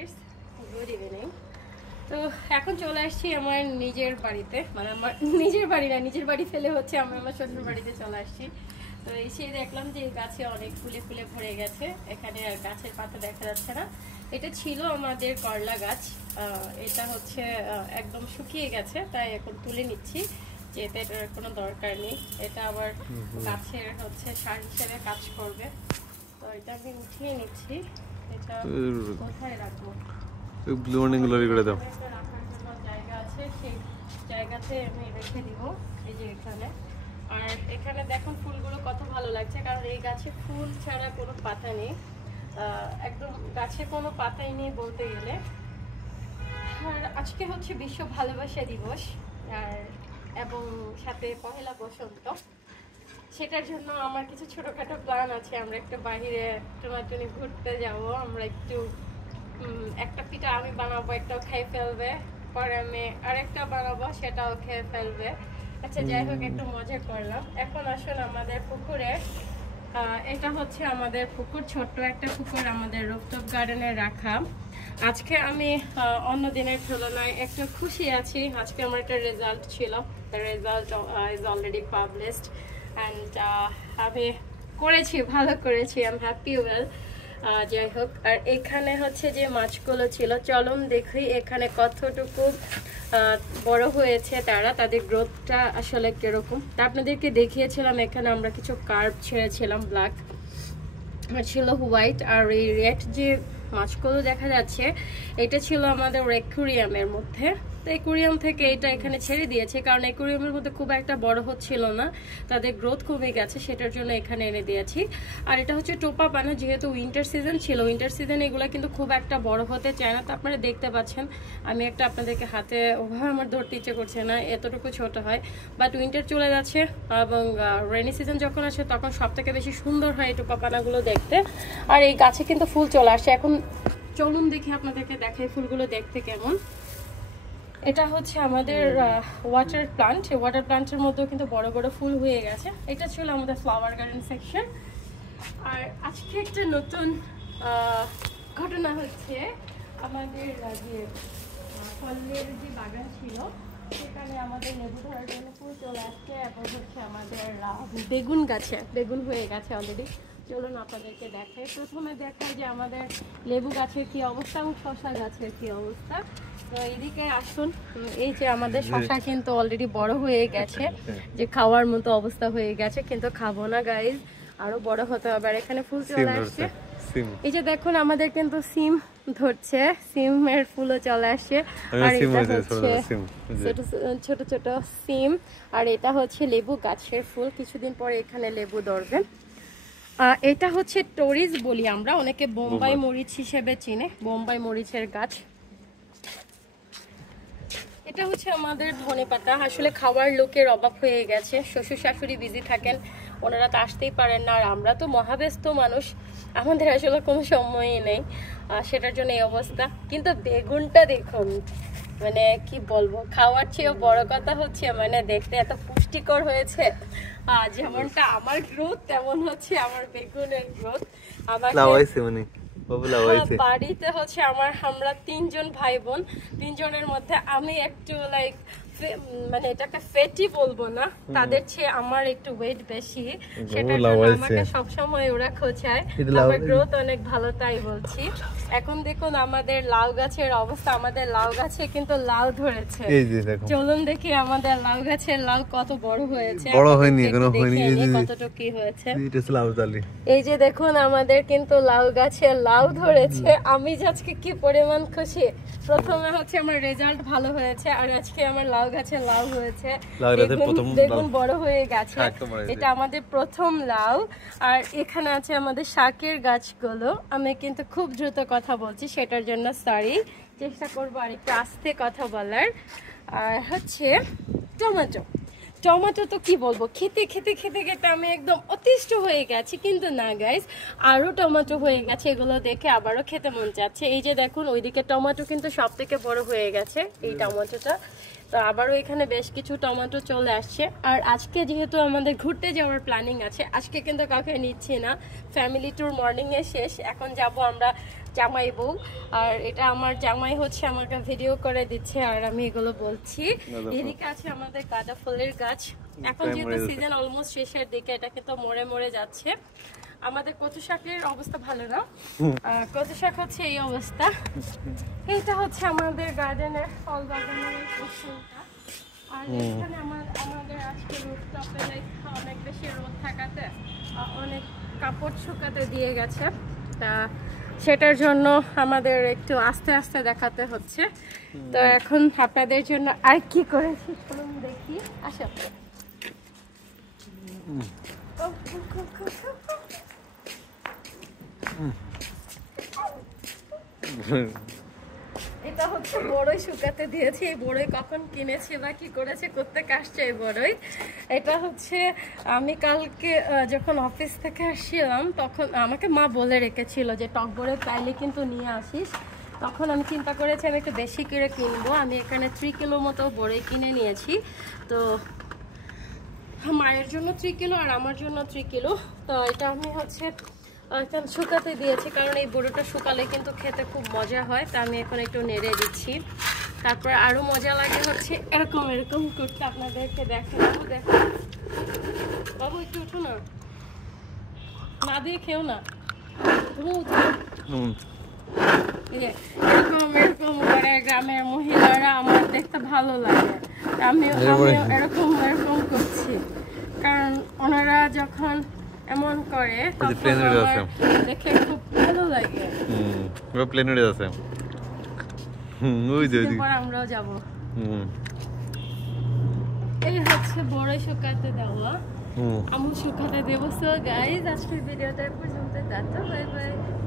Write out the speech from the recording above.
Viewers, good evening. তো এখন চলে আসছি আমার নিজের বাড়িতে, মানে আমার নিজের বাড়ি না, নিজের বাড়ি ফেলে হচ্ছে আমি আমার শ্বশুর বাড়িতে চলে আসছি। তো এসে দেখলাম যে এই গাছে অনেক ফুলে ফুলে ভরে গেছে, এখানে আর গাছের পাতা দেখা যাচ্ছে না। এটা ছিল আমাদের করলা গাছ, এটা হচ্ছে একদম শুকিয়ে গেছে, তাই এখন তুলে নিচ্ছি, যে এটার কোনো দরকার নেই। এটা আবার গাছের হচ্ছে সার হিসেবে কাজ করবে। তো এটা আমি উঠিয়ে নিচ্ছি। এটা কোথায় রাখবো? জায়গা আছে, সেই জায়গাতে আমি রেখে দিব, এই যে এখানে। আর এখানে দেখুন ফুলগুলো কত ভালো লাগছে, কারণ এই গাছে ফুল ছাড়া কোনো পাতা নেই, একদম গাছে কোনো পাতাই নেই বলতে গেলে। আর আজকে হচ্ছে বিশ্ব ভালোবাসা দিবস, আর এবং সাথে পহেলা বসন্ত। সেটার জন্য আমার কিছু ছোটখাটো প্ল্যান আছে। আমরা একটু বাইরে টোনাটুনি ঘুরতে যাব, আমরা একটু একটা পিঠা আমি বানাবো, একটাও খেয়ে ফেলবে, পরে আমি আরেকটা বানাবো, সেটাও খেয়ে ফেলবে। আচ্ছা, যাই হোক, একটু মজা করলাম। এখন আসুন আমাদের পুকুরে, এটা হচ্ছে আমাদের পুকুর, ছোট্ট একটা পুকুর আমাদের রুফটপ গার্ডেনে রাখা। আজকে আমি অন্য দিনের তুলনায় একটু খুশি আছি। আজকে আমার একটা রেজাল্ট ছিল, result is already published, and আমি করেছি, ভালো করেছি, আই এম হ্যাপি ওয়েল। যাই হোক, আর এখানে হচ্ছে যে মাছগুলো ছিল, চলুন দেখি এখানে কতটুকু বড় হয়েছে, তাদের গ্রোথটা আসলে কিরকম। তা আপনাদেরকে দেখিয়েছিলাম, এখানে আমরা কিছু কার্ভ ছেড়েছিলাম, ব্ল্যাক ছিল হোয়াইট, আর এই রেড যে মাছগুলো দেখা যাচ্ছে এটা ছিল আমাদের অ্যাকুরিয়ামের মধ্যে। তো অ্যাকুরিয়াম থেকে এটা এখানে ছেড়ে দিয়েছে, কারণ অ্যাকুরিয়ামের মধ্যে খুব একটা বড় হচ্ছিল না, তাদের গ্রোথ কমে গেছে, সেটার জন্য এখানে এনে দিয়েছি। আর এটা হচ্ছে টোপা পানা, যেহেতু উইন্টার সিজন ছিল, উইন্টার সিজনে এগুলো কিন্তু খুব একটা বড় হতে চায় না। তো আপনারা দেখতে পাচ্ছেন, আমি একটা আপনাদেরকে হাতে ওভাবে আমার ধরতে ইচ্ছে করছে না, এতটুকু ছোট হয়। বাট উইন্টার চলে যাচ্ছে এবং রেনি সিজন যখন আসে তখন সব থেকে বেশি সুন্দর হয় এই টোপা পানাগুলো দেখতে। আর এই গাছে কিন্তু ফুল চলে আসে। এখন চলুন দেখি, আপনাদেরকে দেখাই ফুলগুলো দেখতে কেমন। এটা হচ্ছে আমাদের ওয়াটার প্লান্ট, এই ওয়াটার প্লান্টের মধ্যেও কিন্তু বড় বড় ফুল হয়ে গেছে। এটা ছিল আমাদের ফ্লাওয়ার গার্ডেন সেকশন। আর আজকে একটা নতুন ঘটনা হচ্ছে, আমাদের যে ফলের যে বাগান ছিল সেখানে আমাদের লেবু ধরার জন্য ফুল চলে আসছে, এবং হচ্ছে আমাদের বেগুন গাছে বেগুন হয়ে গেছে অলরেডি। চলুন আপনাদেরকে দেখাই। প্রথমে দেখাই যে আমাদের লেবু গাছের কি অবস্থা এবং শসা গাছের কি অবস্থা। তো এদিকে আসুন, এই যে আমাদের শসা কিন্তু অলরেডি বড় হয়ে গেছে, যে খাওয়ার মতো অবস্থা হয়ে গেছে, কিন্তু খাবো না গাইজ, আরো বড় হতে হবে। আর এখানে ফুল চলে আসছে, এই যে দেখুন আমাদের কিন্তু সিম ধরছে, সিমের ফুলও চলে আসছে। আর এটা হচ্ছে ছোট ছোট সিম, আর এটা হচ্ছে লেবু গাছের ফুল, কিছুদিন পরে এখানে লেবু ধরবে। এটা হচ্ছে টরিস বলি আমরা, অনেকে বোম্বাই মরিচ হিসেবে চিনে, বোম্বাই মরিচের গাছ। এটা হচ্ছে আমাদের ধনেপাতা। আসলে খাওয়ার লোকের অভাব হয়ে গেছে, শ্বশুর শাশুড়ি বিজি থাকেন, ওনারা তো আসতেই পারেন না, আর আমরা তো মহাব্যস্ত মানুষ, আমাদের আসলে কোনো সময়ই নেই, সেটার জন্য এই অবস্থা। কিন্তু বেগুনটা দেখুন, মানে কি বলবো, খাওয়ার চেয়েও বড় কথা হচ্ছে মানে দেখতে এত পুষ্টিকর হয়েছে। যেমনটা আমার গ্রোথ, তেমন হচ্ছে আমার বেগুনের গ্রোথ। আমার বাড়িতে হচ্ছে আমরা 3 জন ভাই বোন, 3 জনের মধ্যে আমি একটু লাইক, মানে এটাকে ফেটি বলবো না, তাদের চেয়ে আমার একটু ওয়েট বেশি, সেটার জন্য আমাকে সবসময় ওরা খোঁচায়। আমার গ্রোথ অনেক ভালো, তাই বলছি। এখন দেখুন আমাদের লাউ গাছের অবস্থা, আমাদের লাউ গাছে কিন্তু লাউ ধরেছে, চলুন দেখি আমাদের লাউ গাছের লাউ কত বড় হয়েছে, বড় হয়নি এখনো, কতটুকু কি হয়েছে। এই যে দেখুন আমাদের কিন্তু লাউ গাছের লাউ ধরেছে, আমি আজকে কি পরিমাণ খুশি। প্রথমে হচ্ছে আমার রেজাল্ট ভালো হয়েছে, আর আজকে আমার লাউ গাছে লাউ হয়েছে, বেগুন বড় হয়ে গেছে, এটা আমাদের প্রথম লাউ। আর এখানে আছে আমাদের শাকের গাছগুলো। আমি কিন্তু খুব দ্রুত কথা বলছি, সেটার জন্য সরি, চেষ্টা করবো আর একটু আস্তে কথা বলার। আর হচ্ছে টমেটো, টমেটো তো কি বলবো, খেতে খেতে খেতে খেতে আমি একদম অতিষ্ঠ হয়ে গেছি। কিন্তু না গাইস, আরো টমেটো হয়ে গেছে, এগুলো দেখে আবারও খেতে মন চাচ্ছে। এই যে দেখুন ওইদিকে টমেটো কিন্তু সব থেকে বড় হয়ে গেছে এই টমেটোটা। তো আবারও এখানে বেশ কিছু টমেটো চলে আসছে। আর আজকে যেহেতু আমাদের ঘুরতে যাওয়ার প্ল্যানিং আছে, আজকে কিন্তু কাউকে নিচ্ছি না, ফ্যামিলি ট্যুর মর্নিংয়ে শেষ, এখন যাব আমরা জামাই বউ, আর এটা আমার জামাই হচ্ছে আমাকে ভিডিও করে দিচ্ছে আর আমি এগুলো বলছি। এদিকে আছে আমাদের গাঁদা ফুলের গাছ। এখন যেহেতু সিজন অলমোস্ট শেষের দিকে, এটা কিন্তু মরে মরে যাচ্ছে। আমাদের কচু শাকের অবস্থা ভালো না, কচু শাক হচ্ছে এই অবস্থা। এইটা হচ্ছে আমাদের গার্ডেনের ফল বাগানের ফসলটা। আর এখানে আমাদের আজকে রুফটপে অনেক বেশি রোদ থাকাতে অনেক কাপড় শুকাতে দিয়ে গেছে, তা সেটার জন্য আমাদের একটু আস্তে আস্তে দেখাতে হচ্ছে। তো এখন আপনাদের জন্য আর কি করেছি চলুন দেখি, আসো। এটা হচ্ছে বড়ই শুকাতে দিয়েছি। এই বড়ই কখন কিনেছি বা কি করেছে, করতে আসছে এই বড়ই। এটা হচ্ছে আমি কালকে যখন অফিস থেকে আসছিলাম তখন আমাকে মা বলে রেখেছিল যে টক বড়ই চাইলে কিন্তু নিয়ে আসিস। তখন আমি চিন্তা করেছি আমি একটু বেশি করে কিনবো। আমি এখানে 3 কিলো মতো বড়ই কিনে নিয়েছি। তো মায়ের জন্য 3 কিলো আর আমার জন্য 3 কিলো। তো এটা আমি হচ্ছে শুকাতে দিয়েছি, কারণ এই বড়িটা শুকালে কিন্তু খেতে খুব মজা হয়। তা আমি এখন একটু নেড়ে দিচ্ছি। তারপর আরো মজা লাগে হচ্ছে এরকম এরকম করতে। আপনাদেরকে দেখো দেখো বাবু, একটু উঠো না, না দিয়ে খেও না, এরকম এরকম করে গ্রামের মহিলারা আমার দেখতে ভালো লাগে। আমিও এরকম এরকম করছি, কারণ ওনারা যখন এমন করে তখন দেখে খুব ভালো লাগে। আমরাও যাবো। এই হচ্ছে বড় শুকাতে দেওয়া, আমি শুকাতে দেবো। সো গাইজ, আজকের ভিডিওটা পর্যন্ত, টাটা, বাই বাই।